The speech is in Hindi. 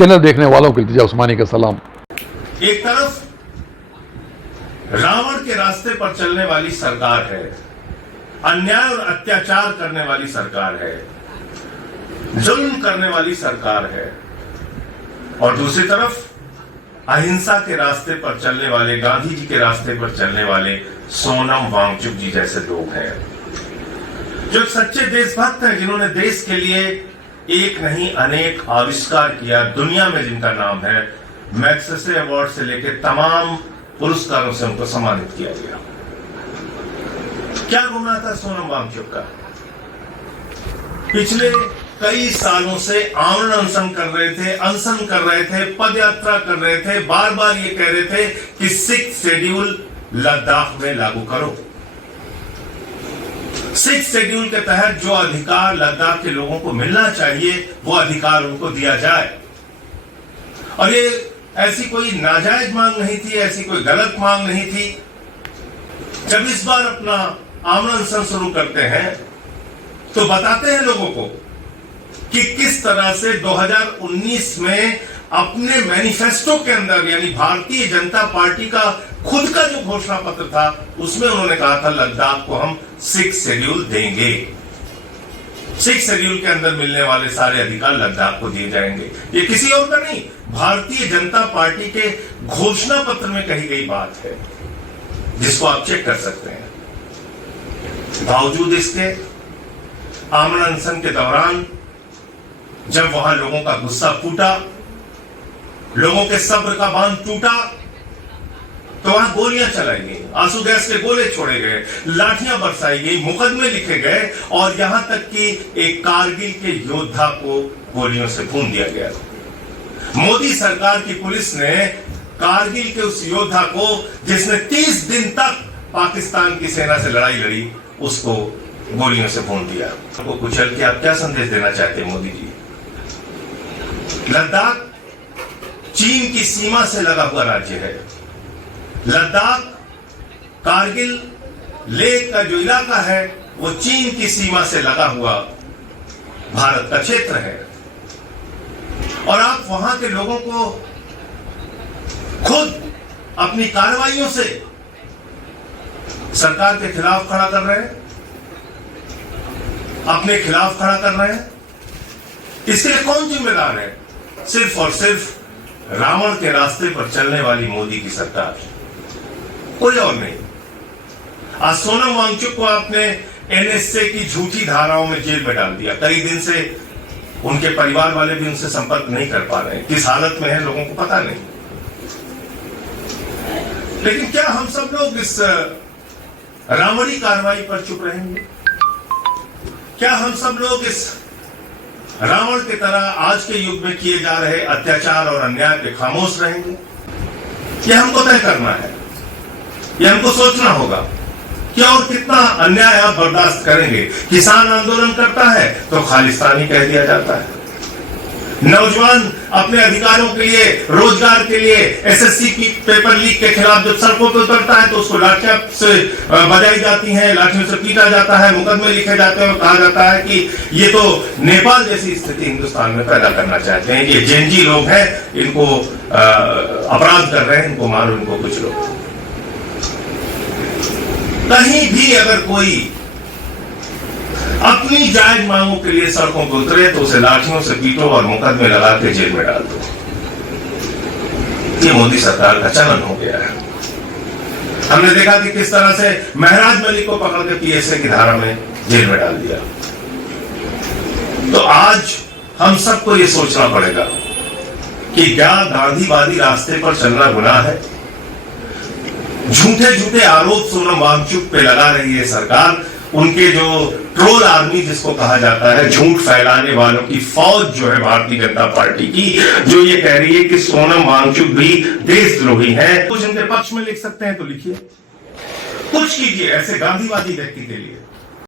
चैनल देखने वालों को इल्तिजा उस्मानी का सलाम। एक तरफ रावण के रास्ते पर चलने वाली सरकार है, अन्याय और अत्याचार करने वाली सरकार है, जुल्म करने वाली सरकार है, और दूसरी तरफ अहिंसा के रास्ते पर चलने वाले, गांधी जी के रास्ते पर चलने वाले सोनम वांगचुक जी जैसे लोग हैं, जो सच्चे देशभक्त हैं, जिन्होंने देश के लिए एक नहीं अनेक आविष्कार किया, दुनिया में जिनका नाम है। मैग्सेसे अवार्ड से लेकर तमाम पुरस्कारों से उनको सम्मानित किया गया। क्या गुनाह था सोनम वांगचुक का? पिछले कई सालों से आमरण अनशन कर रहे थे, अनशन कर रहे थे, पदयात्रा कर रहे थे, बार बार ये कह रहे थे कि 6th शेड्यूल लद्दाख में लागू करो। 6th शेड्यूल के तहत जो अधिकार लद्दाख के लोगों को मिलना चाहिए वो अधिकार उनको दिया जाए। और ये ऐसी कोई नाजायज मांग नहीं थी, ऐसी कोई गलत मांग नहीं थी। जब इस बार अपना आमरण अनशन शुरू करते हैं तो बताते हैं लोगों को कि किस तरह से 2019 में अपने मैनिफेस्टो के अंदर, यानी भारतीय जनता पार्टी का खुद का जो घोषणा पत्र था, उसमें उन्होंने कहा था लद्दाख को हम 6th शेड्यूल देंगे। 6th शेड्यूल के अंदर मिलने वाले सारे अधिकार लद्दाख को दिए जाएंगे। ये किसी और का नहीं, भारतीय जनता पार्टी के घोषणा पत्र में कही गई बात है, जिसको आप चेक कर सकते हैं। बावजूद इसके आमरण अनशन के दौरान जब वहां लोगों का गुस्सा फूटा, लोगों के सब्र का बांध टूटा, तो वहां गोलियां चलाई गई, आंसू गैस के गोले छोड़े गए, लाठियां बरसाई गई, मुकदमे लिखे गए, और यहां तक कि एक कारगिल के योद्धा को गोलियों से भून दिया गया। मोदी सरकार की पुलिस ने कारगिल के उस योद्धा को, जिसने 30 दिन तक पाकिस्तान की सेना से लड़ाई लड़ी, उसको गोलियों से भून दिया। आपको कुचल के आप क्या संदेश देना चाहते हैं मोदी जी? लद्दाख चीन की सीमा से लगा हुआ राज्य है। लद्दाख, कारगिल, लेह का जो इलाका है वो चीन की सीमा से लगा हुआ भारत का क्षेत्र है, और आप वहां के लोगों को खुद अपनी कार्रवाइयों से सरकार के खिलाफ खड़ा कर रहे हैं, अपने खिलाफ खड़ा कर रहे हैं। इसके लिए कौन जिम्मेदार है? सिर्फ और सिर्फ रावण के रास्ते पर चलने वाली मोदी की सरकार, कोई और नहीं। आज सोनम वांगचुक को आपने एनएसए की झूठी धाराओं में जेल में डाल दिया। कई दिन से उनके परिवार वाले भी उनसे संपर्क नहीं कर पा रहे हैं, किस हालत में है लोगों को पता नहीं। लेकिन क्या हम सब लोग इस रावणी कार्रवाई पर चुप रहेंगे? क्या हम सब लोग इस रावण की तरह आज के युग में किए जा रहे अत्याचार और अन्याय पे खामोश रहेंगे? यह हमको तय करना है, यह हमको सोचना होगा कि और कितना अन्याय आप बर्दाश्त करेंगे। किसान आंदोलन करता है तो खालिस्तानी कह दिया जाता है। नौजवान अपने अधिकारों के लिए, रोजगार के लिए, एसएससी की पेपर लीक के खिलाफ जब सड़कों पर उतरता है तो उसको लाठियां से बजाई जाती हैं, लाठियों से पीटा जाता है, मुकदमे लिखे जाते हैं, और कहा जाता है कि ये तो नेपाल जैसी स्थिति हिंदुस्तान में पैदा करना चाहते हैं, ये जेनजी लोग हैं, इनको अपराध कर रहे हैं, इनको मारो, इनको कुछ लो। कहीं भी अगर कोई अपनी जायज मांगों के लिए सड़कों पर उतरे तो उसे लाठियों से पीटो और मुकदमे लगा के जेल में डाल दो। ये मोदी सरकार का चलन हो गया है। हमने देखा कि किस तरह से महराज मलिक को पकड़ के पीएसए की धारा में जेल में डाल दिया। तो आज हम सबको ये सोचना पड़ेगा कि क्या गांधीवादी रास्ते पर चलना गुनाह है? झूठे झूठे आरोप सोनम वांगचुक पे लगा रही है सरकार। उनके जो ट्रोल आर्मी जिसको कहा जाता है, झूठ फैलाने वालों की फौज जो है भारतीय जनता पार्टी की, जो ये कह रही है कि सोनम वांगचुक भी देशद्रोही है। कुछ उनके पक्ष में लिख सकते हैं तो लिखिए, कुछ कीजिए ऐसे गांधीवादी व्यक्ति के लिए।